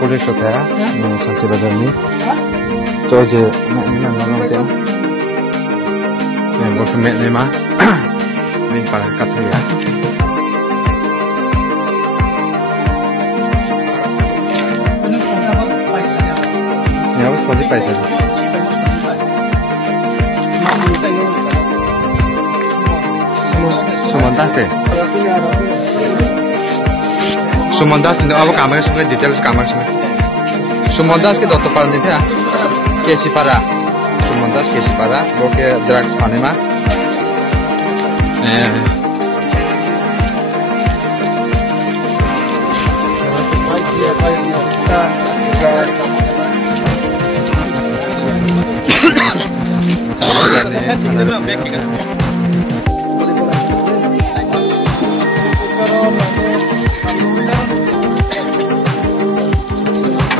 Police होता है शांति बाजार में तो जो मैं नॉर्मल मैं बहुत में नेमा नहीं पारा कथलिया ya bos pasti paisa Sumondas ni apa kamera semua details kamera semua Sumondas ke dokter para ni ya kesi para Sumondas kesi para boke drugs panema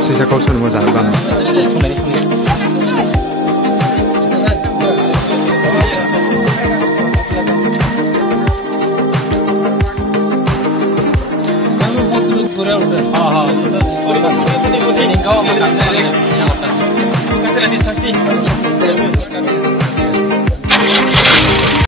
Sisa kausun mo jalan bang.